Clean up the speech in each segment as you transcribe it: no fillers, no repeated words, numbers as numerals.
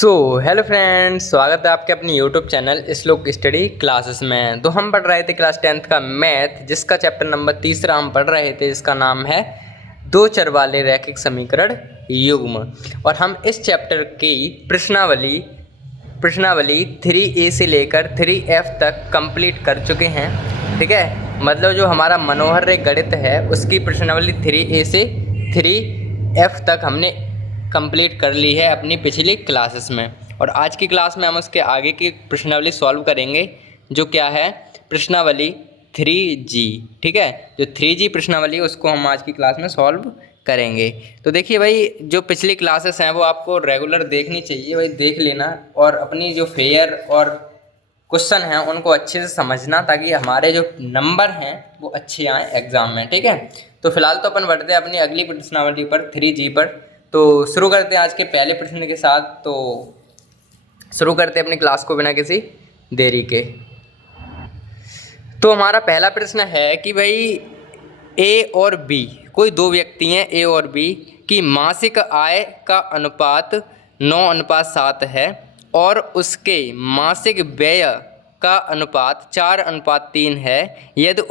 Hello friends, स्वागत है आपके अपनी यूट्यूब चैनल श्लोक स्टडी क्लासेस में। तो हम पढ़ रहे थे क्लास 10th का मैथ, जिसका चैप्टर नंबर तीसरा हम पढ़ रहे थे, जिसका नाम है दो चर वाले रैखिक समीकरण युग्म। और हम इस चैप्टर की प्रश्नावली 3A से लेकर 3F तक कंप्लीट कर चुके हैं। ठीक है, मतलब जो हमारा मनोहर गणित है उसकी प्रश्नावली 3A से 3F तक हमने कंप्लीट कर ली है अपनी पिछली क्लासेस में। और आज की क्लास में हम उसके आगे की प्रश्नावली सॉल्व करेंगे, जो क्या है प्रश्नावली 3G। ठीक है, जो 3G प्रश्नावली है उसको हम आज की क्लास में सॉल्व करेंगे। तो देखिए भाई, जो पिछली क्लासेस हैं वो आपको रेगुलर देखनी चाहिए भाई, देख लेना। और अपनी जो फेयर और क्वेश्चन हैं उनको अच्छे से समझना, ताकि हमारे जो नंबर हैं वो अच्छे आएँ एग्ज़ाम में। ठीक है, तो फिलहाल तो अपन बढ़ते हैं अपनी अगली प्रश्नावली पर, 3G पर। तो शुरू करते हैं आज के पहले प्रश्न के साथ। तो शुरू करते हैं अपनी क्लास को बिना किसी देरी के। तो हमारा पहला प्रश्न है कि भाई ए और बी, कोई दो व्यक्ति हैं ए और बी, की मासिक आय का अनुपात 9:7 है और उसके मासिक व्यय का अनुपात 4:3 है। यदि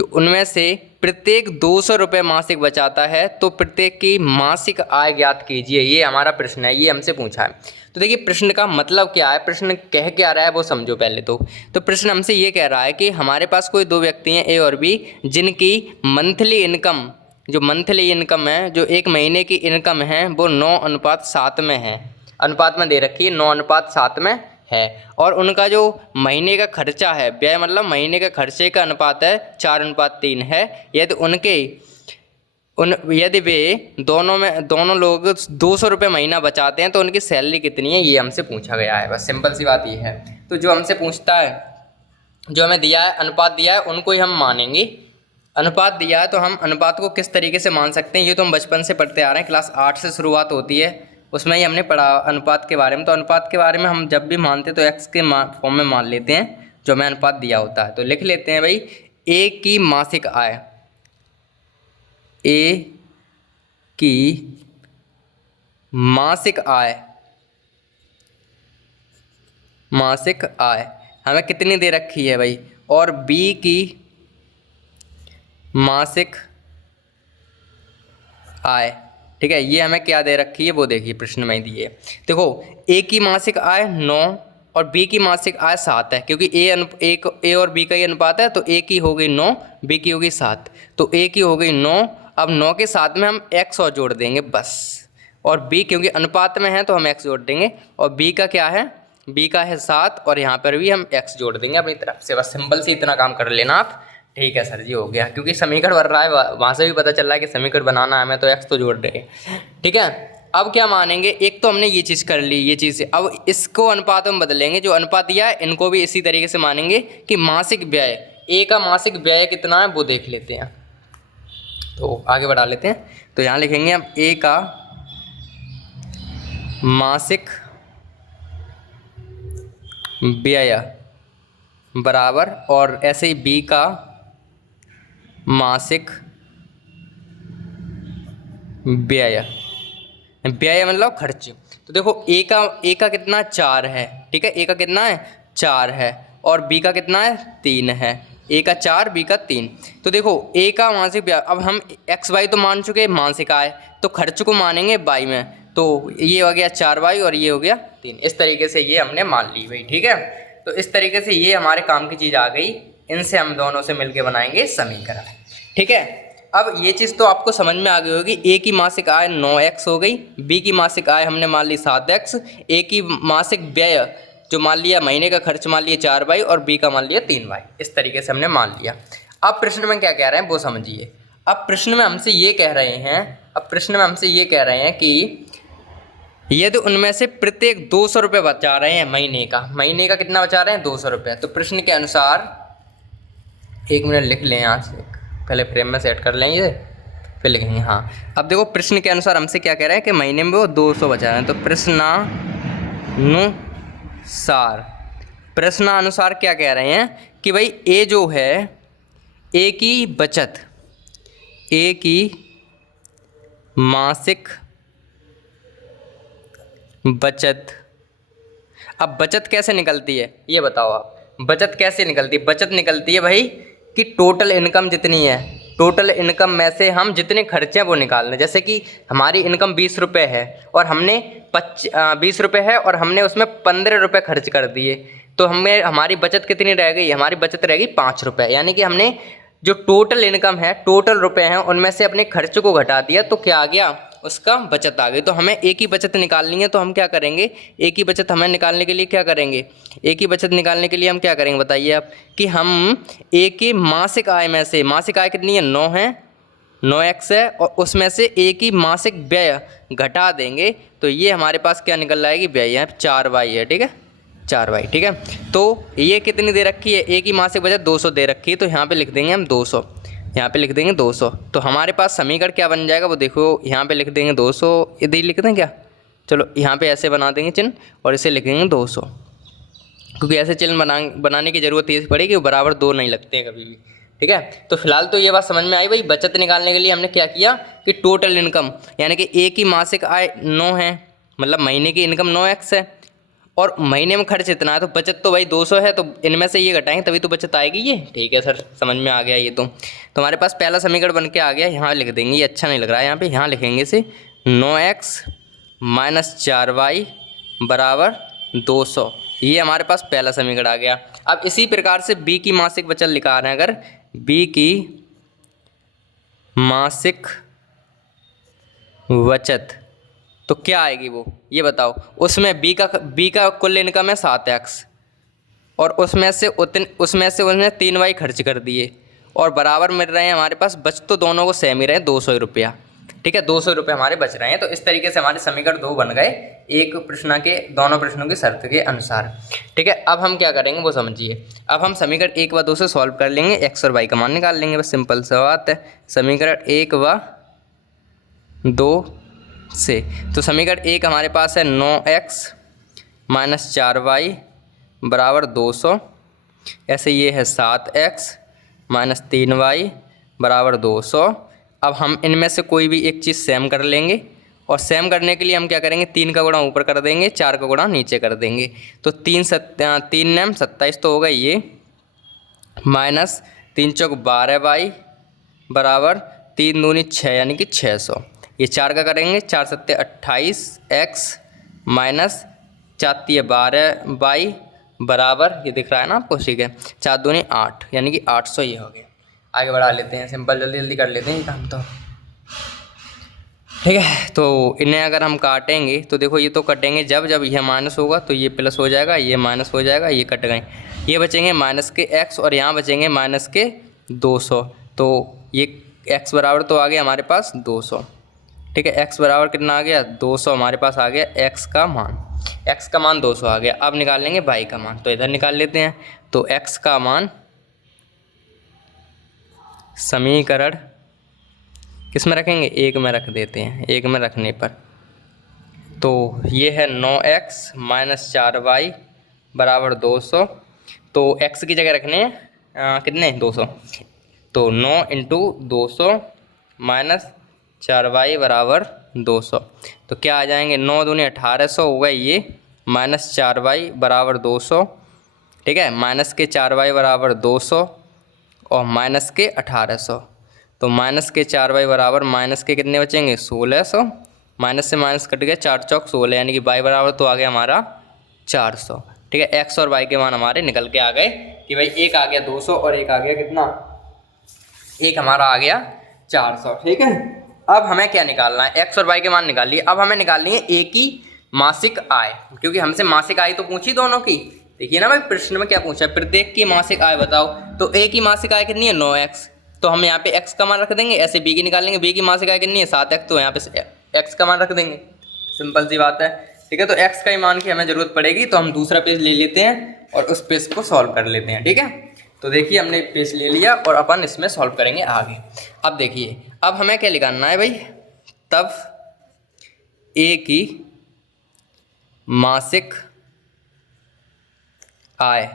उनमें से प्रत्येक 200 रुपये मासिक बचाता है तो प्रत्येक की मासिक आय ज्ञात कीजिए। ये हमारा प्रश्न है, ये हमसे पूछा है। तो देखिए प्रश्न का मतलब क्या है, प्रश्न कह क्या रहा है वो समझो पहले। तो प्रश्न हमसे ये कह रहा है कि हमारे पास कोई दो व्यक्ति हैं ए और बी, जिनकी मंथली इनकम, जो मंथली इनकम है, जो एक महीने की इनकम है, वो 9:7 में है। अनुपात में दे रखी है, 9:7 में है। और उनका जो महीने का खर्चा है, व्यय मतलब महीने का खर्चे का अनुपात है 4:3 है। यदि वे दोनों लोग 200 रुपये महीना बचाते हैं तो उनकी सैलरी कितनी है, ये हमसे पूछा गया है। बस सिंपल सी बात ये है। तो जो हमसे पूछता है, जो हमें दिया है, अनुपात दिया है, उनको ही हम मानेंगे। अनुपात दिया है तो हम अनुपात को किस तरीके से मान सकते हैं, ये तो हम बचपन से पढ़ते आ रहे हैं, क्लास 8 से शुरुआत होती है, उसमें ही हमने पढ़ा अनुपात के बारे में। तो अनुपात के बारे में हम जब भी मानते हैं तो एक्स के फॉर्म में मान लेते हैं, जो हमें अनुपात दिया होता है। तो लिख लेते हैं भाई, ए की मासिक आय, ए की मासिक आय हमें कितनी दे रखी है भाई, और बी की मासिक आय। ठीक है, ये हमें क्या दे रखी है वो देखिए प्रश्न में दिए। देखो ए की मासिक आय 9 और बी की मासिक आय 7 है, क्योंकि ए और बी का ही अनुपात है। तो ए की हो गई 9, बी की हो गई 7, तो ए की हो गई 9। अब 9 के साथ में हम x और जोड़ देंगे बस, और b क्योंकि अनुपात में है तो हम x जोड़ देंगे। और b का क्या है, b का है 7, और यहाँ पर भी हम x जोड़ देंगे अपनी तरफ से। बस सिंपल से इतना काम कर लेना आप। ठीक है सर जी, हो गया, क्योंकि समीकरण बन रहा है, वहाँ से भी पता चल रहा है कि समीकरण बनाना है हमें, तो x तो जोड़ देंगे। ठीक है, अब क्या मानेंगे, एक तो हमने ये चीज़ कर ली, ये चीज़। अब इसको अनुपात में बदलेंगे, जो अनुपात दिया है इनको भी इसी तरीके से मानेंगे कि मासिक व्यय, ए का मासिक व्यय कितना है वो देख लेते हैं। तो आगे बढ़ा लेते हैं। तो यहाँ लिखेंगे अब ए का मासिक व्यय बराबर, और ऐसे ही बी का मासिक व्यय, व्यय मतलब खर्च। तो देखो ए का कितना 4 है। ठीक है, ए का कितना है 4 है, और बी का कितना है 3 है। ए का 4, बी का 3। तो देखो ए का मासिक व्यय, अब हम एक्स वाई तो मान चुके हैं मासिक आय, तो खर्च को मानेंगे वाई में। तो ये हो गया 4y और ये हो गया 3। इस तरीके से ये हमने मान ली भाई। ठीक है, तो इस तरीके से ये हमारे काम की चीज़ आ गई। इनसे हम दोनों से मिलके बनाएंगे समीकरण। ठीक है, अब ये चीज़ तो आपको समझ में आ गई होगी। ए की मासिक आय 9x हो गई, बी की मासिक आय हमने मान ली 7x, ए की मासिक व्यय जो मान लिया, महीने का खर्च मान लिया 4y, और बी का मान लिया 3y। इस तरीके से हमने मान लिया। अब प्रश्न में क्या कह रहे हैं वो समझिए। अब प्रश्न में हमसे ये कह रहे हैं कि यदि उनमें से प्रत्येक 200 रुपये बचा रहे हैं महीने का कितना बचा रहे हैं 200 रुपये। तो प्रश्न के अनुसार, एक मिनट लिख लें यहाँ से, पहले फ्रेम में सेट कर लें ये, फिर लिखेंगे। हाँ, अब देखो प्रश्न के अनुसार हमसे क्या कह रहे हैं कि महीने में वो 200 बचा रहे हैं। तो प्रश्नानुसार क्या कह रहे हैं कि भाई ए जो है, ए की बचत, ए की मासिक बचत। अब बचत कैसे निकलती है ये बताओ आप, बचत कैसे निकलती है? बचत निकलती है भाई कि टोटल इनकम जितनी है, टोटल इनकम में से हम जितने खर्चे हैं वो निकाल लें। जैसे कि हमारी इनकम 20 रुपये है और हमने 20 रुपये है और हमने उसमें 15 रुपये खर्च कर दिए, तो हमें हमारी बचत कितनी रह गई? हमारी बचत रहेगी 5 रुपये। यानी कि हमने जो टोटल इनकम है, टोटल रुपए हैं, उनमें से अपने खर्च को घटा दिया, तो क्या आ गया? उसका बचत आ गई। तो हमें एक ही बचत निकालनी है, तो हम क्या करेंगे? एक ही बचत हमें निकालने के लिए क्या करेंगे? एक ही बचत निकालने के लिए हम क्या करेंगे बताइए आप? कि हम एक ही मासिक आय में से, मासिक आय कितनी है? 9 है, 9x है, और उसमें से एक ही मासिक व्यय घटा देंगे, तो ये हमारे पास क्या निकल आएगी? व्यय है 4y है, ठीक है, 4y, ठीक है। तो ये कितनी दे रखी है? एक ही मासिक बचत 200 दे रखी है, तो यहाँ पे लिख देंगे हम 200, यहाँ पे लिख देंगे 200। तो हमारे पास समीकरण क्या बन जाएगा वो देखो, यहाँ पे लिख देंगे 200, इधर लिख दें क्या? चलो यहाँ पे ऐसे बना देंगे चिन्ह और इसे लिखेंगे 200, क्योंकि ऐसे चिन्ह बनाने की ज़रूरत ये पड़ेगी, वो बराबर 2 नहीं लगते हैं कभी भी, ठीक है। तो फिलहाल तो ये बात समझ में आई भाई, बचत निकालने के लिए हमने क्या किया कि टोटल इनकम, यानी कि एक ही मासिक आय 9 है, मतलब महीने की इनकम 9x है, और महीने में खर्च इतना है, तो बचत तो भाई 200 है, तो इनमें से ये घटाएंगे तभी तो बचत आएगी ये, ठीक है सर, समझ में आ गया ये। तो हमारे पास पहला समीकरण बन के आ गया, यहाँ लिख देंगे, ये अच्छा नहीं लग रहा है यहाँ पे, यहाँ लिखेंगे इसे 9x माइनस 4y बराबर 200, ये हमारे पास पहला समीकरण आ गया। अब इसी प्रकार से b की मासिक बचत लिखा रहे हैं, अगर b की मासिक बचत तो क्या आएगी वो, ये बताओ। उसमें बी का कुल इनकम है 7x, और उसमें से उसने 3y खर्च कर दिए, और बराबर मिल रहे हैं हमारे पास, बच तो दोनों को सेम ही रहे, 200 रुपया, ठीक है, 200 रुपये हमारे बच रहे हैं। तो इस तरीके से हमारे समीकरण 2 बन गए, एक प्रश्न के, दोनों प्रश्नों की शर्त के अनुसार, ठीक है। अब हम क्या करेंगे वो समझिए। अब हम समीकरण 1 व 2 से सॉल्व कर लेंगे, x और y का मान निकाल लेंगे, बस सिंपल सा बात है। समीकरण 1 व 2 से, तो समीकरण 1 हमारे पास है 9x माइनस 4y बराबर 200, ऐसे ये है 7x माइनस 3y बराबर 200। अब हम इनमें से कोई भी एक चीज़ सेम कर लेंगे, और सेम करने के लिए हम क्या करेंगे? 3 का गुणा ऊपर कर देंगे, 4 का गुणा नीचे कर देंगे, तो 3 नैम 27 तो होगा ये, माइनस 3 चौक 12y बराबर 3 दूनी 6, यानी कि 600। ये 4 का करेंगे, 4 सत्ते 28x माइनस 4 तिये 12y बराबर, ये दिख रहा है ना आपको, ठीक है, 4 दूनी 8, यानी कि 800 ये हो गया। आगे बढ़ा लेते हैं, सिंपल जल्दी जल्दी कर लेते हैं ये काम तो, ठीक है। तो इन्हें अगर हम काटेंगे तो देखो, ये तो कटेंगे जब जब यह माइनस होगा तो ये प्लस हो जाएगा, ये माइनस हो जाएगा, ये कट गए, ये बचेंगे माइनस के x, और यहाँ बचेंगे माइनस के 200, तो ये x बराबर तो आ गया हमारे पास 200, ठीक है, x बराबर कितना आ गया? 200 हमारे पास आ गया, x का मान 200 आ गया। अब निकाल लेंगे y का मान, तो इधर निकाल लेते हैं। तो x का मान समीकरण किस में रखेंगे? 1 में रख देते हैं, 1 में रखने पर तो ये है 9x माइनस 4y बराबर 200, तो x की जगह रखने हैं कितने? 200, तो 9 इंटू 200 माइनस 4y बराबर 200, तो क्या आ जाएंगे? 9 दूनी 1800 हो गए ये, माइनस 4y बराबर 200, ठीक है, माइनस के 4y बराबर 200 और माइनस के 1800, तो माइनस के 4y बराबर माइनस के कितने बचेंगे? 1600, माइनस से माइनस कट गया, 4 चौक 16, यानी कि y बराबर तो आ गया हमारा 400, ठीक है। x और y के मान हमारे निकल के आ गए कि भाई एक आ गया 200 और एक आ गया कितना? एक हमारा आ गया 400, ठीक है। अब हमें क्या निकालना है? x और y के मान निकाल लिए, अब हमें निकालनी है एक ही मासिक आय, क्योंकि हमसे मासिक आय तो पूछी दोनों की। देखिए ना भाई, प्रश्न में क्या पूछा है? प्रत्येक की मासिक आय बताओ, तो एक ही मासिक आय कितनी है? 9x, तो हम यहाँ पे x का मान रख देंगे, ऐसे b की निकालेंगे, b की मासिक आय कितनी है? 7x, तो यहाँ पे x का मान रख देंगे, सिंपल सी बात है, ठीक है। तो x का ही मान की हमें ज़रूरत पड़ेगी, तो हम दूसरा पेज ले लेते हैं और उस पेज को सॉल्व कर लेते हैं, ठीक है। तो देखिए हमने पेज ले लिया और अपन इसमें सॉल्व करेंगे आगे। अब देखिए, अब हमें क्या निकालना है भाई? तब a की मासिक आय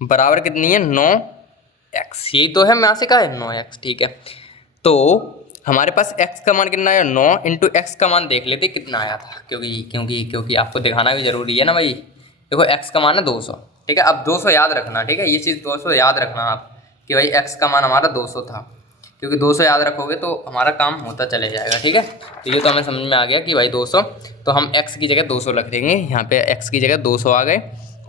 बराबर कितनी है? 9x, यही तो है मासिक आय, 9x, ठीक है। तो हमारे पास x का मान कितना आया 9 इंटू एक्स का मान देख लेते कितना आया था, क्योंकि आपको दिखाना भी ज़रूरी है ना भाई। देखो x का मान है 200, ठीक है। अब 200 याद रखना, ठीक है, ये चीज़ 200 याद रखना आप कि भाई x का मान हमारा 200 था, क्योंकि 200 याद रखोगे तो हमारा काम होता चले जाएगा, ठीक है। तो ये तो हमें समझ में आ गया कि भाई 200, तो हम x की जगह 200 रख देंगे, यहाँ पे x की जगह 200 आ गए,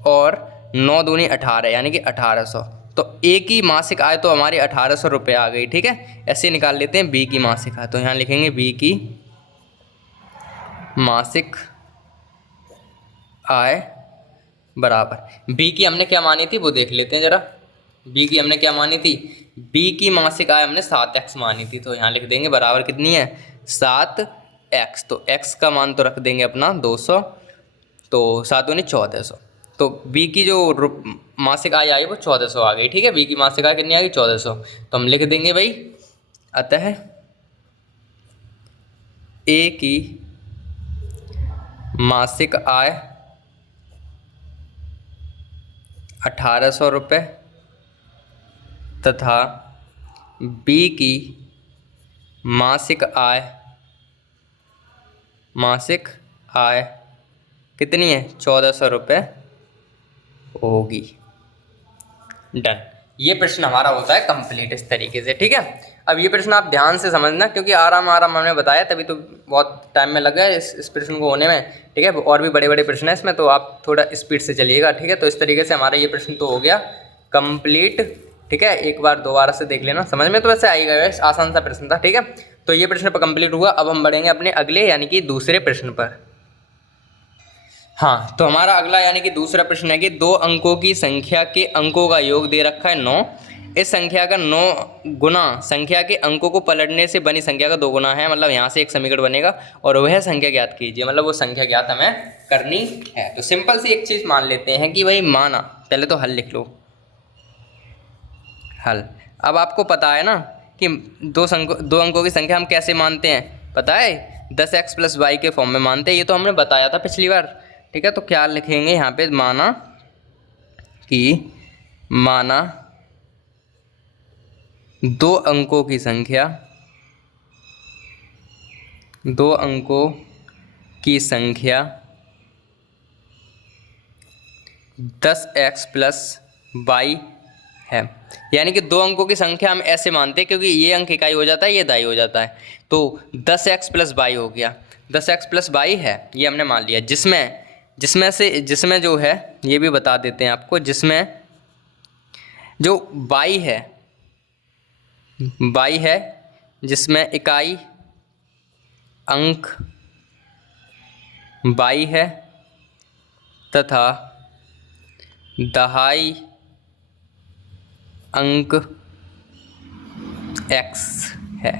और 9 दूनी 18 यानी कि 1800। तो a की मासिक आय तो हमारी 1800 रुपये आ गई, ठीक है। ऐसे निकाल लेते हैं b की मासिक आय, तो यहाँ लिखेंगे b की मासिक आय बराबर, b की हमने क्या मानी थी वो देख लेते हैं ज़रा। b की हमने क्या मानी थी, b की मासिक आय हमने 7x मानी थी, तो यहाँ लिख देंगे बराबर कितनी है 7x। तो x का मान तो रख देंगे अपना 200, तो 7 दूनी 1400। तो b की जो मासिक आय आई वो 1400 आ गई, ठीक है। b की मासिक आय कितनी आ गई 1400, तो हम लिख देंगे भाई अतः a की मासिक आय 1800 रुपये तथा b की मासिक आय कितनी है 1400 रुपये होगी। डन, ये प्रश्न हमारा होता है कंप्लीट इस तरीके से, ठीक है। अब ये प्रश्न आप ध्यान से समझना, क्योंकि आराम हमने बताया, तभी तो बहुत टाइम में लगा है इस प्रश्न को होने में, ठीक है। और भी बड़े बड़े प्रश्न हैं इसमें, तो आप थोड़ा स्पीड से चलिएगा, ठीक है। तो इस तरीके से हमारा ये प्रश्न तो हो गया कंप्लीट, ठीक है। एक बार दोबारा से देख लेना, समझ में तो वैसे आएगा, वैसे आसान सा प्रश्न था, ठीक है। तो ये प्रश्न पर कंप्लीट हुआ। अब हम बढ़ेंगे अपने अगले यानी कि दूसरे प्रश्न पर। हाँ, तो हमारा अगला यानी कि दूसरा प्रश्न है कि 2 अंकों की संख्या के अंकों का योग दे रखा है 9। इस संख्या का 9 गुना संख्या के अंकों को पलटने से बनी संख्या का 2 गुना है, मतलब यहाँ से एक समीकरण बनेगा और वह संख्या ज्ञात कीजिए, मतलब वो संख्या ज्ञात हमें करनी है। तो सिंपल सी एक चीज़ मान लेते हैं कि भाई माना, पहले तो हल लिख लो, हल। अब आपको पता है ना कि दो अंकों की संख्या हम कैसे मानते हैं, पता है 10x + y के फॉर्म में मानते हैं, ये तो हमने बताया था पिछली बार, ठीक है। तो क्या लिखेंगे यहाँ पे, माना 2 अंकों की संख्या 10x + y है, यानी कि 2 अंकों की संख्या हम ऐसे मानते हैं, क्योंकि ये अंक इकाई हो जाता है, ये दाई हो जाता है, तो 10x + y हो गया। 10x + y है, ये हमने मान लिया, जिसमें जो है ये भी बता देते हैं आपको, जिसमें जो y है जिसमें इकाई अंक y है तथा दहाई अंक x है।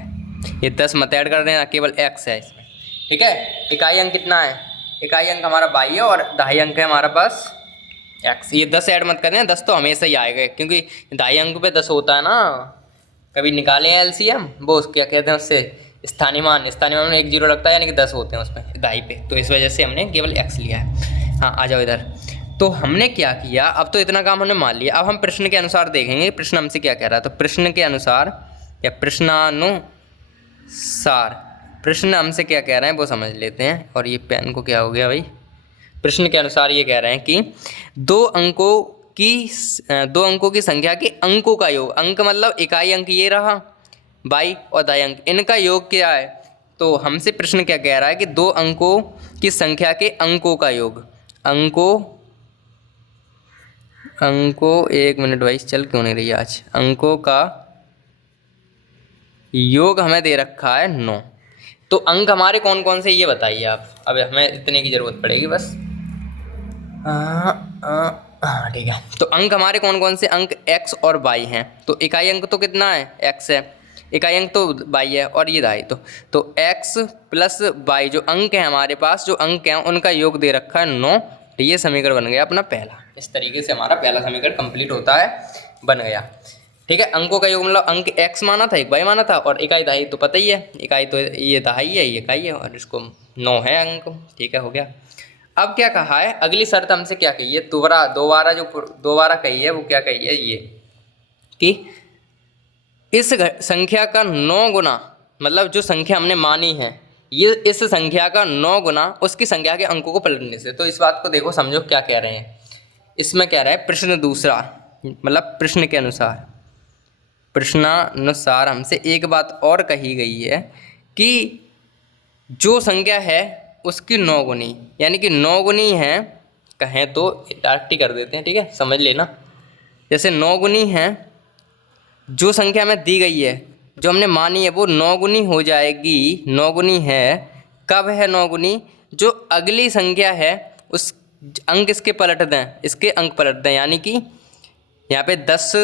ये 10 मत ऐड कर देना, केवल x है इसमें, ठीक है। इकाई अंक कितना है, इकाई अंक हमारा y है और दहाई अंक है हमारा पास x। ये 10 ऐड मत करना, 10 तो हमेशा ही आएगा, क्योंकि दहाई अंक पे 10 होता है ना। कभी निकाले हैं LCM, वो क्या कहते हैं उससे, स्थानीय मान में 1 0 लगता है, यानी कि 10 होते हैं उसमें दहाई पे, तो इस वजह से हमने केवल x लिया है। हाँ, आ जाओ इधर। तो हमने क्या किया, अब तो इतना काम हमने मान लिया, अब हम प्रश्न के अनुसार देखेंगे प्रश्न हमसे क्या कह रहा है। तो प्रश्न के अनुसार या प्रश्न हमसे क्या कह रहे हैं वो समझ लेते हैं। और ये पेन को क्या हो गया भाई, प्रश्न के अनुसार ये कह रहे हैं कि 2 अंकों की संख्या के अंकों का योग, अंक मतलब इकाई अंक ये रहा y और दाई अंक, इनका योग क्या है। तो हमसे प्रश्न क्या कह रहा है कि 2 अंकों की संख्या के अंकों का योग, अंकों 1 मिनट भाई चल क्यों नहीं रही आज, अंकों का योग हमें दे रखा है 9। तो अंक हमारे कौन कौन से ये बताइए आप, अब हमें इतने की ज़रूरत पड़ेगी बस। हाँ ठीक है। तो अंक हमारे कौन कौन से, अंक x और y हैं। तो इकाई अंक तो कितना है, x है, इकाई अंक तो y है और ये दाई, तो x + y जो अंक है हमारे पास, जो अंक हैं उनका योग दे रखा है 9। तो ये समीकरण बन गया अपना पहला। इस तरीके से हमारा पहला समीकरण कंप्लीट होता है, बन गया, ठीक है। अंकों का योग मतलब अंक x माना था, एक y माना था, और इकाई दहाई तो पता ही है, इकाई तो ये दहाई है, ये इकाई है, और इसको 9 है अंक, ठीक है, हो गया। अब क्या कहा है, अगली शर्त हमसे क्या कही है, दोबारा कही है, वो क्या कही है, ये कि इस संख्या का 9 गुना मतलब जो संख्या हमने मानी है ये इस संख्या का 9 गुना उसकी संख्या के अंकों को पलटने से। तो इस बात को देखो समझो क्या कह रहे हैं। इसमें कह रहा है प्रश्न दूसरा, मतलब प्रश्नानुसार हमसे एक बात और कही गई है कि जो संख्या है उसकी 9 गुनी, यानी कि 9 गुनी है, कहें तो डायरेक्ट ही कर देते हैं, ठीक है, समझ लेना। जैसे 9 गुनी है, जो संख्या हमें दी गई है जो हमने मानी है वो 9 गुनी हो जाएगी। 9 गुनी है, कब है 9 गुनी? जो अगली संख्या है उस अंक इसके पलट दें, इसके अंक पलट दें, यानी कि यहाँ पे 10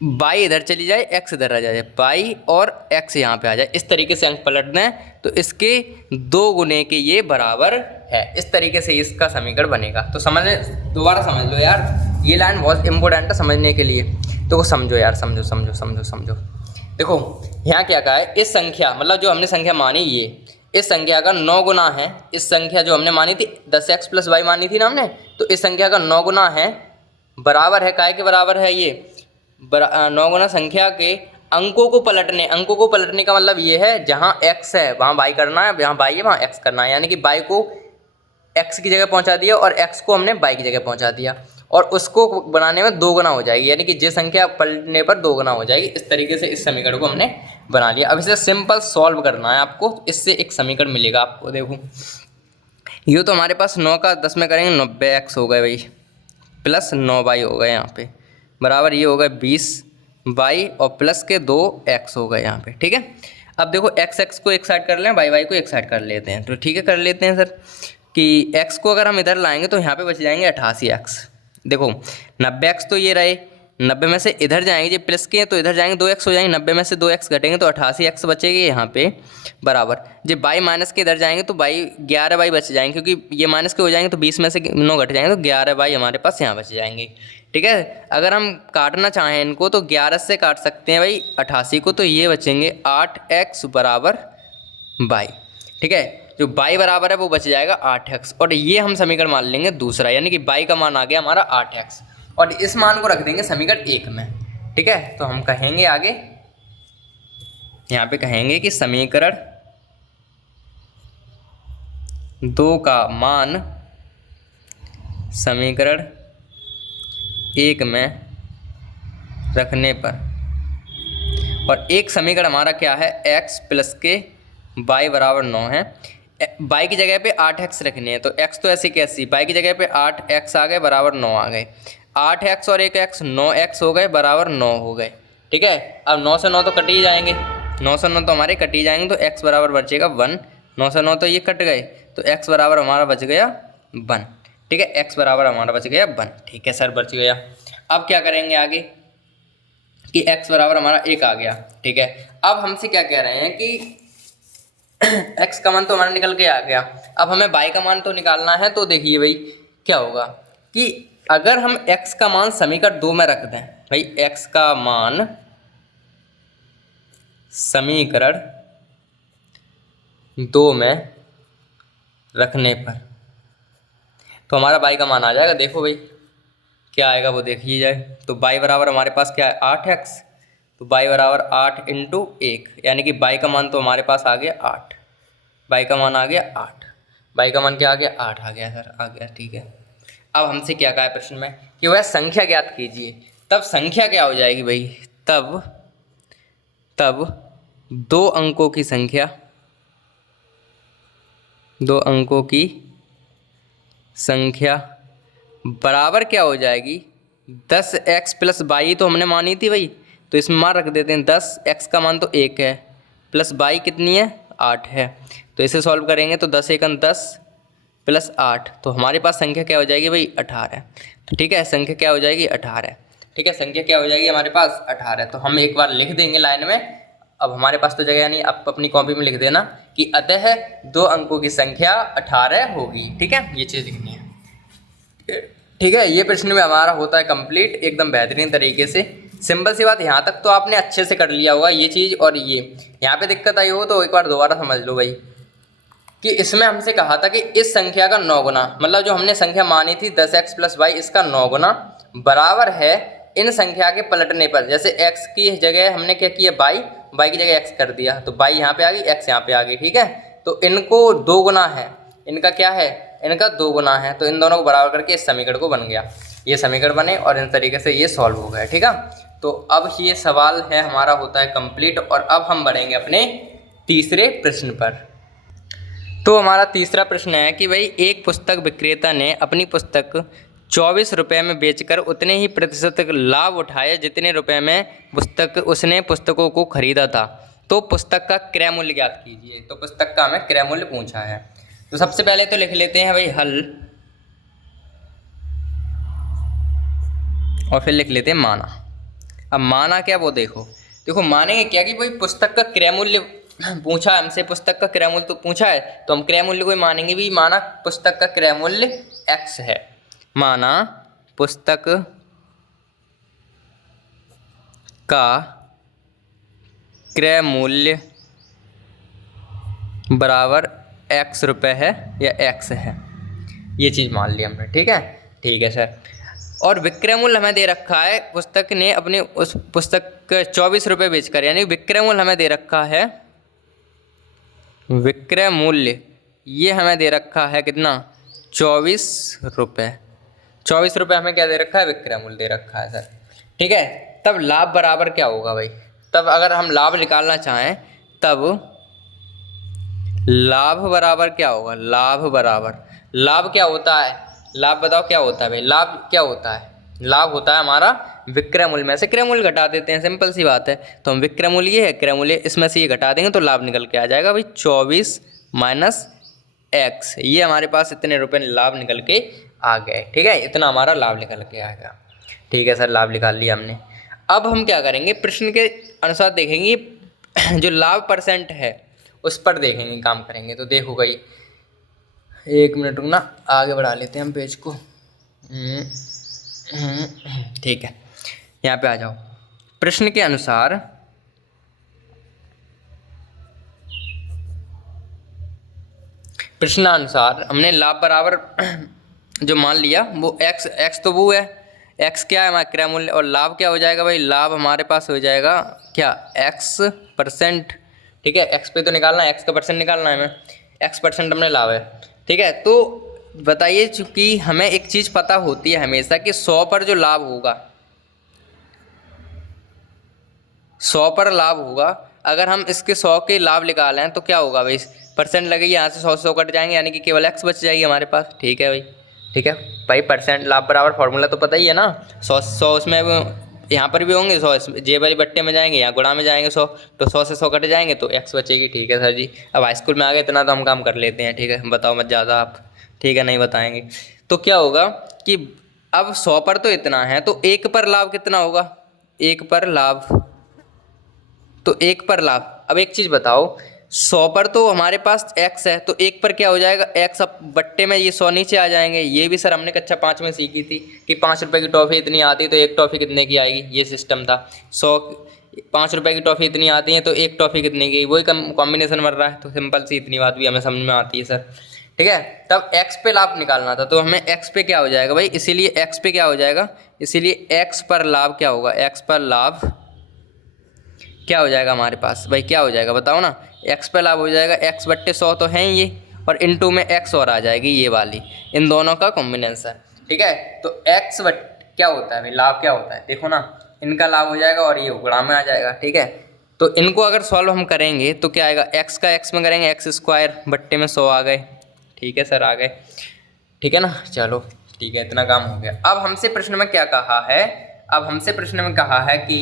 बाई इधर चली जाए, एक्स इधर आ जाए, बाई और एक्स यहाँ पे आ जाए, इस तरीके से अंक पलट दें तो इसके 2 गुने के ये बराबर है। इस तरीके से इसका समीकरण बनेगा। तो दोबारा समझ लो यार, ये लाइन बहुत इंपॉर्टेंट है समझने के लिए। तो समझो यार, समझो। देखो यहाँ क्या कहा है, इस संख्या मतलब जो हमने संख्या मानी ये इस संख्या का 9 गुना है। इस संख्या जो हमने मानी थी 10x प्लस वाई मानी थी ना हमने, तो इस संख्या का 9 गुना है, बराबर है, काय के बराबर है ये 9 गुना संख्या के अंकों को पलटने का मतलब ये है जहाँ x है वहाँ y करना है, जहाँ y है वहाँ x करना है, यानी कि y को x की जगह पहुँचा दिया और x को हमने y की जगह पहुँचा दिया, और उसको बनाने में 2 गुना हो जाएगी, यानी कि जो संख्या पलटने पर 2 गुना हो जाएगी। इस तरीके से इस समीकरण को हमने बना लिया। अब इसे सिंपल सॉल्व करना है आपको, इससे एक समीकरण मिलेगा आपको। देखो ये तो हमारे पास 9 का 10 में करेंगे 90x हो गए भाई, प्लस 9y हो गए यहाँ पे, बराबर ये हो गए 20y और प्लस के 2x हो गए यहाँ पे, ठीक है। अब देखो x को एक साइड कर लें, y को एक साइड कर लेते हैं। तो ठीक है, कर लेते हैं सर कि x को अगर हम इधर लाएंगे तो यहाँ पे बच जाएंगे 88x। देखो 90x तो ये रहे, 90 में से इधर जाएंगे, ये प्लस के हैं तो इधर जाएंगे 2x हो जाएंगे, 90 में से 2x घटेंगे तो 88x बचेगी यहाँ पे, बराबर जब बाई माइनस के इधर जाएंगे तो बाई 11y बच जाएंगे, क्योंकि ये माइनस के हो जाएंगे तो 20 में से 9 घट जाएंगे तो 11y हमारे पास यहाँ बच जाएंगे, ठीक है। अगर हम काटना चाहें इनको तो 11 से काट सकते हैं भाई 88 को, तो ये बचेंगे 8x बराबर y, ठीक है। जो y बराबर है वो बच जाएगा 8x, और ये हम समीकरण मान लेंगे दूसरा, यानी कि y का मान आ गया हमारा 8x, और इस मान को रख देंगे समीकरण 1 में, ठीक है। तो हम कहेंगे आगे, यहाँ पे कहेंगे कि समीकरण 2 का मान समीकरण 1 में रखने पर, और एक समीकरण हमारा क्या है, x प्लस के y बराबर 9 है। y की जगह पे 8x रखनी है, तो x तो ऐसी कैसी, y की जगह पे 8x आ गए बराबर 9 आ गए, 8x और 1x 9x हो गए बराबर 9 हो गए, ठीक है। अब 9 से 9 तो कट ही जाएंगे, 9 से 9 तो हमारे कट ही जाएंगे, तो x बराबर बचेगा 1, 9 से 9 तो ये कट गए, तो x बराबर हमारा बच गया 1, ठीक है। x बराबर हमारा बच गया 1, ठीक है सर, बच गया। अब क्या करेंगे आगे कि x बराबर हमारा 1 आ गया, ठीक है। अब हमसे क्या कह रहे हैं कि x का मान तो हमारा निकल के आ गया, अब हमें y का मान तो निकालना है। तो देखिए भाई क्या होगा कि अगर हम x का मान समीकरण 2 में रख दें, भाई x का मान समीकरण 2 में रखने पर तो हमारा y का मान आ जाएगा। देखो भाई क्या आएगा वो देखिए जाए। तो y बराबर हमारे पास क्या है 8x, तो y बराबर 8 इंटू 1, यानी कि y का मान तो हमारे पास आ गया 8, y का मान आ गया 8, y का मान क्या आ गया 8 आ गया सर, आ गया, ठीक है। अब हमसे क्या कहा है प्रश्न में कि वह संख्या ज्ञात कीजिए, तब संख्या क्या हो जाएगी भाई, तब 2 अंकों की संख्या, 2 अंकों की संख्या बराबर क्या हो जाएगी 10x प्लस y, तो हमने मानी थी भाई, तो इसमें मान रख देते हैं 10x का मान तो 1 है, प्लस y कितनी है 8 है, तो इसे सॉल्व करेंगे तो 10 एकम 10 प्लस 8, तो हमारे पास संख्या क्या हो जाएगी भाई 18, तो ठीक है, संख्या क्या हो जाएगी 18, ठीक है, संख्या क्या हो जाएगी हमारे पास 18। तो हम एक बार लिख देंगे लाइन में, अब हमारे पास तो जगह नहीं, आप अपनी कॉपी में लिख देना कि अतः 2 अंकों की संख्या 18 होगी, ठीक है, ये चीज़ लिखनी है, ठीक है। ये प्रश्न में हमारा होता है कंप्लीट एकदम बेहतरीन तरीके से। सिंपल सी बात, यहाँ तक तो आपने अच्छे से कर लिया होगा ये चीज़, और ये यहाँ पे दिक्कत आई हो तो एक बार दोबारा समझ लो भाई कि इसमें हमसे कहा था कि इस संख्या का 9 गुना, मतलब जो हमने संख्या मानी थी 10x प्लस y, इसका 9 गुना बराबर है इन संख्या के पलटने पर। जैसे x की जगह हमने क्या किया y, y की जगह x कर दिया, तो y यहाँ पे आ गई, x यहाँ पे आ गई, ठीक है। तो इनको 2 गुना है, इनका क्या है, इनका 2 गुना है, तो इन दोनों को बराबर करके इस समीकरण को बन गया, ये समीकरण बने और इन तरीके से ये सॉल्व हो गया, ठीक है। तो अब ये सवाल है हमारा होता है कंप्लीट। और अब हम बढ़ेंगे अपने तीसरे प्रश्न पर। तो हमारा तीसरा प्रश्न है कि भाई एक पुस्तक विक्रेता ने अपनी पुस्तक 24 रुपये में बेचकर उतने ही प्रतिशत लाभ उठाए जितने रुपए में उसने पुस्तकों को खरीदा था, तो पुस्तक का क्रय मूल्य ज्ञात कीजिए। तो पुस्तक का हमें क्रय मूल्य पूछा है। तो सबसे पहले तो लिख लेते हैं भाई हल, और फिर लिख लेते हैं माना। अब माना क्या, वो देखो मानेंगे क्या कि भाई पुस्तक का क्रय मूल्य पूछा है हमसे, पुस्तक का क्रय मूल्य तो पूछा है, तो हम क्रय मूल्य को ही मानेंगे भी। माना पुस्तक का क्रय मूल्य x है, माना पुस्तक का क्रय मूल्य बराबर x रुपये है या x है, ये चीज़ मान ली हमने, ठीक है सर। और विक्रय मूल्य हमें दे रखा है, पुस्तक ने अपने उस पुस्तक 24 रुपये बेचकर, यानी विक्रय मूल्य हमें दे रखा है, विक्रय मूल्य ये हमें दे रखा है कितना, 24 रुपये। 24 रुपये हमें क्या दे रखा है, विक्रय मूल्य दे रखा है सर, ठीक है। तब लाभ बराबर क्या होगा भाई, तब अगर हम लाभ निकालना चाहें तब लाभ बराबर क्या होगा, लाभ क्या होता है, लाभ बताओ क्या होता है भाई, लाभ क्या होता है, लाभ होता है हमारा विक्रय मूल्य में से क्रय मूल्य घटा देते हैं, सिंपल सी बात है। तो हम विक्रय मूल्य ये है, क्रय मूल्य इसमें से ये घटा देंगे तो लाभ निकल के आ जाएगा भाई 24 माइनस x, ये हमारे पास इतने रुपए लाभ निकल के आ गए, ठीक है, इतना हमारा लाभ निकल के आएगा, ठीक है सर। लाभ निकाल लिया हमने। अब हम क्या करेंगे, प्रश्न के अनुसार देखेंगे जो लाभ परसेंट है उस पर देखेंगे, काम करेंगे। तो देखो भाई 1 मिनट रुकना, आगे बढ़ा लेते हैं हम पेज को, ठीक है, यहाँ पे आ जाओ। प्रश्न के अनुसार प्रश्नानुसार हमने लाभ बराबर जो मान लिया वो x तो वो है, x क्या है हमारा क्रय मूल्य, और लाभ क्या हो जाएगा भाई, लाभ हमारे पास हो जाएगा क्या, x%, ठीक है। x पे तो निकालना है, x का परसेंट निकालना है हमें, x% हमने लाभ है, ठीक है। तो बताइए, चूंकि हमें एक चीज़ पता होती है हमेशा कि 100 पर जो लाभ होगा, 100 पर लाभ होगा, अगर हम इसके 100 के लाभ निकालें तो क्या होगा भाई, परसेंट लगेगी, यहाँ से 100 कट जाएंगे, यानी कि केवल x बच जाएगी हमारे पास, ठीक है भाई, ठीक है भाई। परसेंट लाभ बराबर फॉर्मूला तो पता ही है ना, 100 उसमें यहाँ पर भी होंगे, 100 जे वाली बट्टे में जाएंगे, यहाँ गुणा में जाएंगे 100, तो 100 से 100 कट जाएंगे तो x बचेगी, ठीक है सर जी। अब हाई स्कूल में आ गए, इतना तो हम काम कर लेते हैं, ठीक है, बताओ मत ज़्यादा आप, ठीक है, नहीं बताएंगे। तो क्या होगा कि अब 100 पर तो इतना है, तो 1 पर लाभ कितना होगा, 1 पर लाभ, तो 1 पर लाभ। अब एक चीज़ बताओ, 100 पर तो हमारे पास x है, तो 1 पर क्या हो जाएगा x, अब बट्टे में ये 100 नीचे आ जाएंगे। ये भी सर हमने कक्षा 5 में सीखी थी कि 5 रुपये की टॉफ़ी इतनी आती तो एक टॉफ़ी कितने की आएगी, ये सिस्टम था। 5 रुपये की टॉफ़ी इतनी आती है तो एक टॉफ़ी कितने की, वही कॉम्बिनेशन बन रहा है, तो सिंपल सी इतनी बात भी हमें समझ में आती है सर, ठीक है। तब x पे लाभ निकालना था, तो हमें x पे क्या हो जाएगा भाई, इसीलिए x पे क्या हो जाएगा, इसीलिए x पर लाभ क्या होगा, x पर लाभ क्या हो जाएगा हमारे पास भाई, क्या हो जाएगा बताओ ना, x पे लाभ हो जाएगा x/100 तो है ये, और इनटू में x और आ जाएगी ये वाली, इन दोनों का कॉम्बिनेशन, ठीक है। तो x क्या होता है भाई, लाभ क्या होता है, देखो ना, इनका लाभ हो जाएगा और ये गुणा में आ जाएगा, ठीक है। तो इनको अगर सॉल्व हम करेंगे तो क्या आएगा, x का x में करेंगे x² बट्टे में 100 आ गए, ठीक है सर, आ गए, ठीक है ना। चलो ठीक है, इतना काम हो गया। अब हमसे प्रश्न में क्या कहा है, अब हमसे प्रश्न में कहा है कि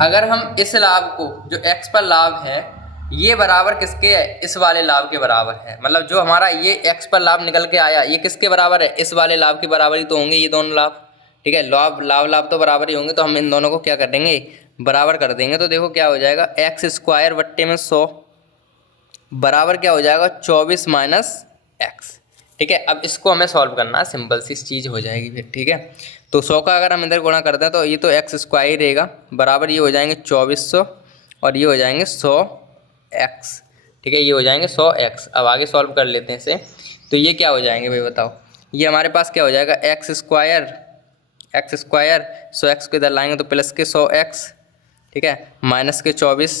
अगर हम इस लाभ को, जो x पर लाभ है, ये बराबर किसके है, इस वाले लाभ के बराबर है, मतलब जो हमारा ये x पर लाभ निकल के आया ये किसके बराबर है, इस वाले लाभ के बराबर ही तो होंगे ये दोनों लाभ, ठीक है। लाभ तो बराबर ही होंगे, तो हम इन दोनों को क्या कर देंगे, बराबर कर देंगे। तो देखो क्या हो जाएगा, x² बट्टे में 100 बराबर क्या हो जाएगा 24 माइनस x, ठीक है। अब इसको हमें सॉल्व करना है, सिंपल सी चीज़ हो जाएगी फिर, ठीक है। तो 100 का अगर हम इधर गुणा करते हैं तो ये तो x² ही रहेगा, बराबर ये हो जाएंगे 2400 और ये हो जाएंगे 100x, ठीक है, ये हो जाएंगे 100x। अब आगे सॉल्व कर लेते हैं इसे, तो ये क्या हो जाएंगे भाई बताओ, ये हमारे पास क्या हो जाएगा x² 100x को इधर लाएंगे तो प्लस के 100x, ठीक है, माइनस के 24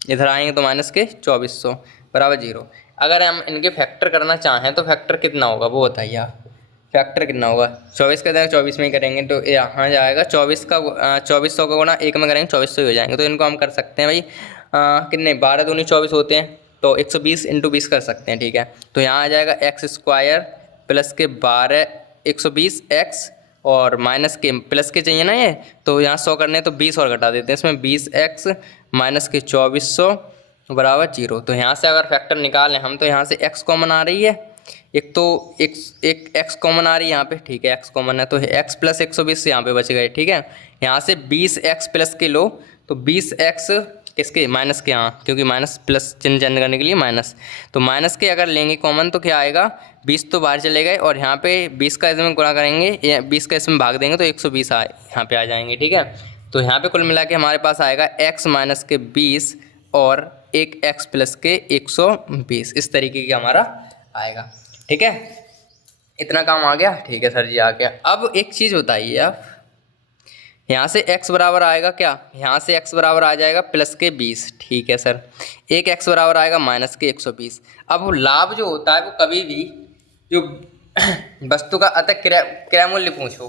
इधर आएंगे तो माइनस के 2400 बराबर 0। अगर हम इनके फैक्टर करना चाहें तो फैक्टर कितना होगा वो बताइए आप। फैक्टर कितना होगा, 24 का देगा 24 में ही करेंगे तो यहाँ जाएगा 24 का 2400 का गुणा 1 में करेंगे 2400 ही हो जाएंगे। तो इनको हम कर सकते हैं भाई कितने 12 दूनी 24 होते हैं तो 120 × 20 कर सकते हैं। ठीक है, तो यहाँ आ जाएगा x² प्लस के 12 120 x और माइनस के प्लस के चाहिए ना ये, तो यहाँ 100 करने तो 20 और घटा देते हैं इसमें 20x माइनस के 2400 बराबर 0। तो यहाँ से अगर फैक्टर निकालें हम तो यहाँ से x कॉमन आ रही है, एक तो एक x कॉमन आ रही है यहाँ पे। ठीक है, x कॉमन है तो x प्लस 120 यहाँ पे बच गए। ठीक है, यहाँ से 20x प्लस के लो तो 20x किसके माइनस के, यहाँ क्योंकि माइनस प्लस चिन्ह चेंज करने के लिए माइनस, तो माइनस के अगर लेंगे कॉमन तो क्या आएगा 20 तो बाहर चले गए और यहाँ पे 20 का इसमें गुणा करेंगे 20 का इसमें भाग देंगे तो 120 यहाँ पे आ जाएंगे। ठीक है, तो यहाँ पे कुल मिला के हमारे पास आएगा x माइनस के 20 और एक x प्लस के 120 इस तरीके की हमारा आएगा। ठीक है, इतना काम आ गया। ठीक है सर जी आ गया। अब एक चीज़ बताइए आप, यहाँ से x बराबर आएगा क्या, यहाँ से x बराबर आ जाएगा प्लस के 20। ठीक है सर, एक x बराबर आएगा माइनस के 120। अब लाभ जो होता है वो कभी भी जो वस्तु का अतः क्रय मूल्य पूछो,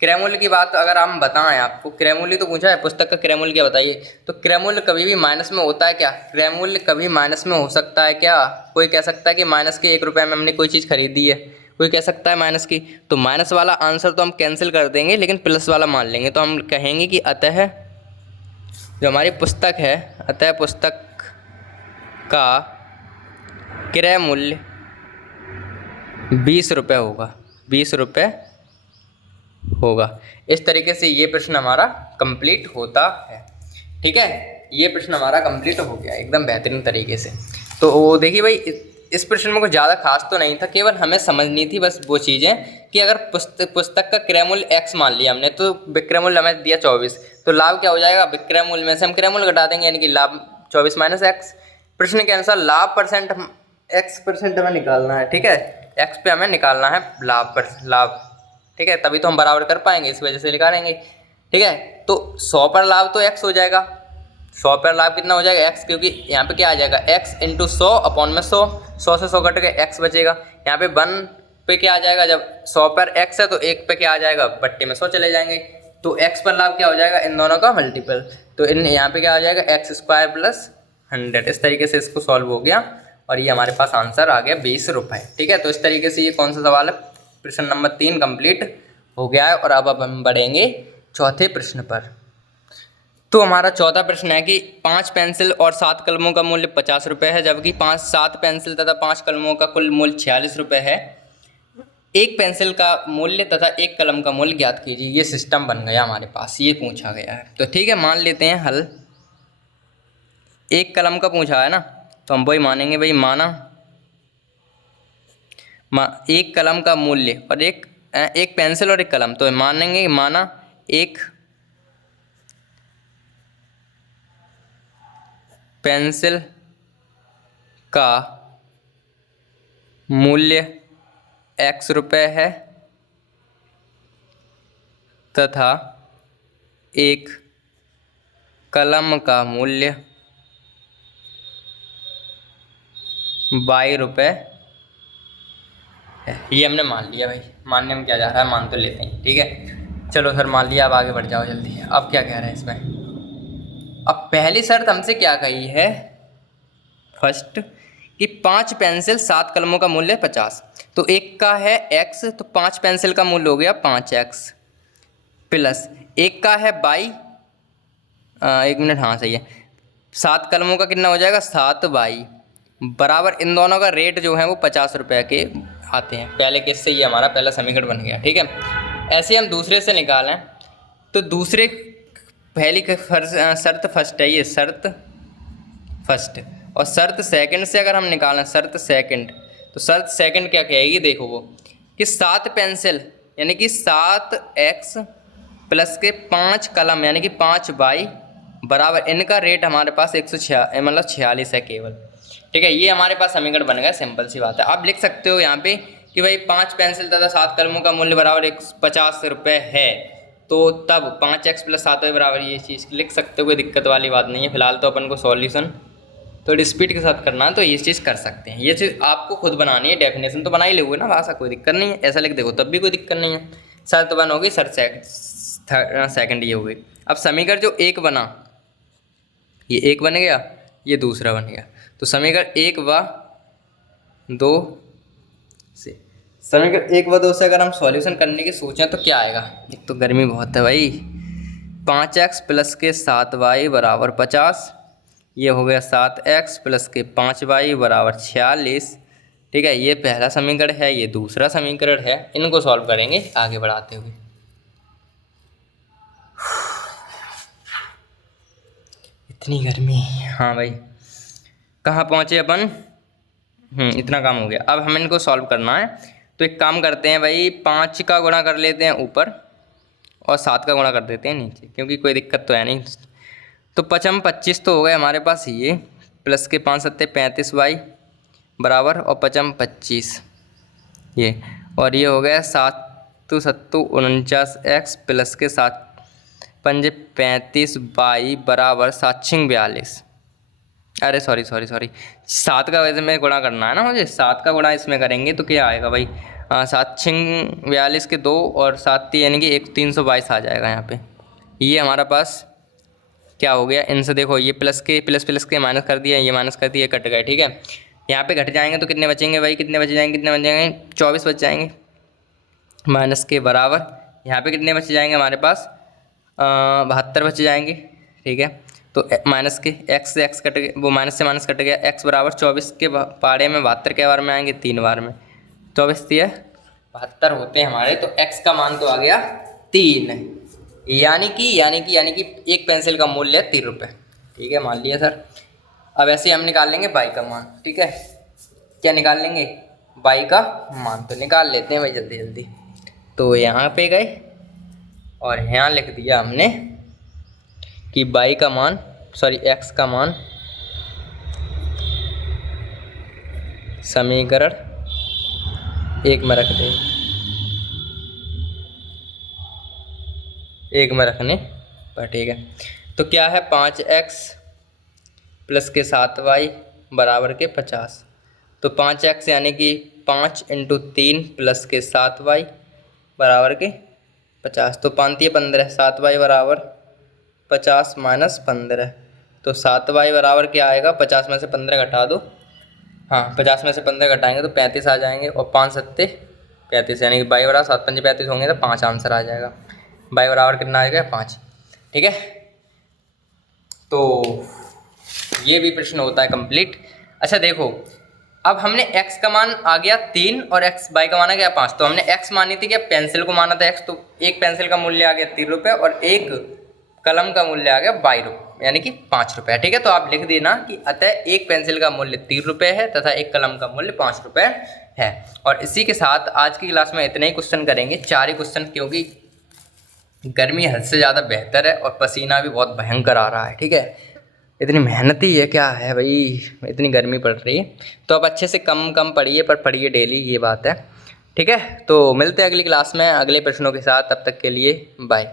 क्रय मूल्य की बात अगर हम बताएं आपको, क्रय मूल्य तो पूछा है पुस्तक का क्रय मूल्य क्या बताइए, तो क्रय मूल्य कभी भी माइनस में होता है क्या, क्रय मूल्य कभी माइनस में हो सकता है क्या। कोई कह सकता है कि माइनस के 1 रुपये में हमने कोई चीज़ खरीदी है, कोई कह सकता है माइनस की, तो माइनस वाला आंसर तो हम कैंसिल कर देंगे लेकिन प्लस वाला मान लेंगे। तो हम कहेंगे कि अतः जो हमारी पुस्तक है, अतः पुस्तक का क्रय मूल्य 20 रुपये होगा, 20 रुपये होगा। इस तरीके से ये प्रश्न हमारा कंप्लीट होता है। ठीक है, ये प्रश्न हमारा कंप्लीट हो गया एकदम बेहतरीन तरीके से। तो देखिए भाई इस प्रश्न में कुछ ज़्यादा खास तो नहीं था, केवल हमें समझनी थी बस वो चीज़ें कि अगर पुस्तक का क्रय मूल्य x मान लिया हमने तो विक्रय मूल्य हमें दिया 24, तो लाभ क्या हो जाएगा, विक्रय मूल्य में से हम क्रय मूल्य घटा देंगे यानी कि लाभ 24 माइनस x। प्रश्न के अनुसार लाभ परसेंट x% हमें निकालना है। ठीक है, x पे हमें निकालना है लाभ। ठीक है, तभी तो हम बराबर कर पाएंगे, इस वजह से निकालेंगे। ठीक है, तो 100 पर लाभ तो x हो जाएगा, 100 पर लाभ कितना हो जाएगा x, क्योंकि यहाँ पे क्या आ जाएगा x × 100 अपॉन में 100, 100 से 100 कट के x बचेगा। यहाँ पे 1 पे क्या आ जाएगा, जब 100 पर x है तो 1 पे क्या आ जाएगा, पट्टी में 100 चले जाएंगे, तो x पर लाभ क्या हो जाएगा, इन दोनों का मल्टीपल, तो इन यहाँ पे क्या आ जाएगा x² + 100। इस तरीके से इसको सॉल्व हो गया और ये हमारे पास आंसर आ गया 20 रुपये। ठीक है, तो इस तरीके से ये कौन सा सवाल है, प्रश्न नंबर 3 कंप्लीट हो गया है। और अब हम बढ़ेंगे चौथे प्रश्न पर। तो हमारा चौथा प्रश्न है कि 5 पेंसिल और 7 कलमों का मूल्य 50 रुपये है, जबकि 7 पेंसिल तथा 5 कलमों का कुल मूल्य 46 रुपये है। एक पेंसिल का मूल्य तथा एक कलम का मूल्य ज्ञात कीजिए। ये सिस्टम बन गया हमारे पास, ये पूछा गया है। तो ठीक है, मान लेते हैं हल। एक कलम का पूछा है ना, तो हम वही मानेंगे भाई, माना एक कलम का मूल्य और एक पेंसिल और एक कलम, तो मानेंगे माना एक पेंसिल का मूल्य x रुपये है तथा एक कलम का मूल्य y रुपये है। ये हमने मान लिया भाई, मानने में क्या जा रहा है, मान तो लेते हैं। ठीक है, चलो सर मान लिया, अब आगे बढ़ जाओ जल्दी। अब क्या कह रहे हैं इसमें, अब पहली शर्त हमसे क्या कही है, फर्स्ट कि 5 पेंसिल 7 कलमों का मूल्य 50, तो एक का है x, तो 5 पेंसिल का मूल्य हो गया 5x, प्लस एक का है y, 1 मिनट, हाँ सही है, 7 कलमों का कितना हो जाएगा 7y, बराबर इन दोनों का रेट जो है वो 50 रुपये के आते हैं। पहले केस से ये हमारा पहला समीकरण बन गया। ठीक है, ऐसे हम दूसरे से निकालें तो दूसरे पहली शर्त फर्स्ट है, ये शर्त फर्स्ट, और शर्त सेकंड से अगर हम निकालें शर्त सेकंड, तो शर्त सेकंड क्या कहेगी, देखो वो कि 7 पेंसिल यानी कि 7x प्लस के 5 कलम यानी कि 5y बराबर इनका रेट हमारे पास 146 है केवल। ठीक है, ये हमारे पास समीकरण बन गया, सिंपल सी बात है। आप लिख सकते हो यहाँ पे कि भाई 5 पेंसिल तथा 7 कलमों का मूल्य बराबर 50 रुपये है, तो तब 5x + 7y बराबर ये चीज़ लिख सकते हो, कोई दिक्कत वाली बात नहीं है। फिलहाल तो अपन को सॉल्यूशन थोड़ी स्पीड के साथ करना है, तो ये चीज़ कर सकते हैं। ये चीज़ आपको खुद बनानी है, डेफिनेशन तो बना ही लोगे ना भाषा, कोई दिक्कत नहीं है। ऐसा लिख देखो तब भी कोई दिक्कत नहीं है। शर्त 1 होगी, शर्त सेकंड ये हो गई। अब समीकरण जो एक बना, ये एक बन गया, ये दूसरा बन गया। तो समीकरण 1 व 2 से, समीकरण 1 व 2 से अगर हम सॉल्यूशन करने की सोचें तो क्या आएगा। एक तो गर्मी बहुत है भाई। 5x + के 7y बराबर 50, ये हो गया 7x + के 5y बराबर 46। ठीक है, ये पहला समीकरण है, ये दूसरा समीकरण है। इनको सॉल्व करेंगे आगे बढ़ाते हुए। इतनी गर्मी, हाँ भाई कहाँ पहुँचे अपन। इतना काम हो गया। अब हमें इनको सॉल्व करना है, तो एक काम करते हैं भाई, 5 का गुणा कर लेते हैं ऊपर और 7 का गुणा कर देते हैं नीचे, क्योंकि कोई दिक्कत तो है नहीं। तो 5 25 तो हो गए हमारे पास ये, प्लस के 5 7 35y बराबर, और 5 25 ये, और ये हो गया 7 7 49x प्लस के 7 5 35y बराबर 7 6 42। अरे सॉरी 7 का वैसे में गुणा करना है ना मुझे, 7 का गुणा इसमें करेंगे तो क्या आएगा भाई, 7 6 42 के 2 और 7 यानी कि 322 आ जाएगा यहाँ पे। ये हमारा पास क्या हो गया, इनसे देखो ये प्लस के माइनस कर दिया, ये माइनस कर दिया, कट गए। ठीक है, यहाँ पे घट जाएंगे तो कितने बचेंगे भाई, कितने बच जाएंगे 24 बच जाएंगे माइनस के बराबर। यहाँ पे कितने बच जाएंगे हमारे पास 72 बच जाएंगे। ठीक है, तो माइनस के एक्स से एक्स कट गया, वो माइनस से माइनस कट गया, एक्स बराबर 24 के पाड़े में 72 के बार में आएंगे, 3 बार में 24 दिया 72 होते हैं हमारे। तो एक्स का मान तो आ गया 3, यानी कि एक पेंसिल का मूल्य है 3 रुपये। ठीक है, मान लिया सर। अब ऐसे ही हम निकाल लेंगे बाई का मान। ठीक है, क्या निकाल लेंगे, बाई का मान तो निकाल लेते हैं भाई जल्दी जल्दी। तो यहाँ पे गए और यहाँ लिख दिया हमने कि बाई का मान, सॉरी एक्स का मान समीकरण 1 में रख दे, 1 में रखने पर। ठीक है, तो क्या है 5x प्लस के 7y बराबर के 50। तो 5x यानी कि 5 × 3 प्लस के 7y बराबर के 50। तो 5 × 15, 7y बराबर 50 माइनस 15। तो 7y बराबर क्या आएगा, 50 में से 15 घटा दो, हाँ 50 में से 15 घटाएंगे तो 35 आ जाएंगे, और 5 7 35 यानी कि y बराबर 7 5 35 होंगे तो 5 आंसर आ जाएगा। y बराबर कितना आएगा 5। ठीक है, तो ये भी प्रश्न होता है कंप्लीट। अच्छा देखो, अब हमने x का मान आ गया 3 और y का मान आ गया 5। तो हमने x मानी थी क्या, पेंसिल को माना था x, तो एक पेंसिल का मूल्य आ गया 3 रुपये और एक कलम का मूल्य आ गया 22 रुपये, यानी कि 5 रुपये। ठीक है, तो आप लिख देना कि अतः एक पेंसिल का मूल्य 3 रुपये है तथा एक कलम का मूल्य 5 रुपये है। और इसी के साथ आज की क्लास में इतने ही क्वेश्चन करेंगे, 4 ही क्वेश्चन, क्योंकि गर्मी हद से ज़्यादा बेहतर है और पसीना भी बहुत भयंकर आ रहा है। ठीक है, इतनी मेहनत ही है क्या है भाई, इतनी गर्मी पड़ रही है। तो अब अच्छे से कम पढ़िए, पर पढ़िए डेली, ये बात है। ठीक है, तो मिलते हैं अगली क्लास में अगले प्रश्नों के साथ। तब तक के लिए बाय।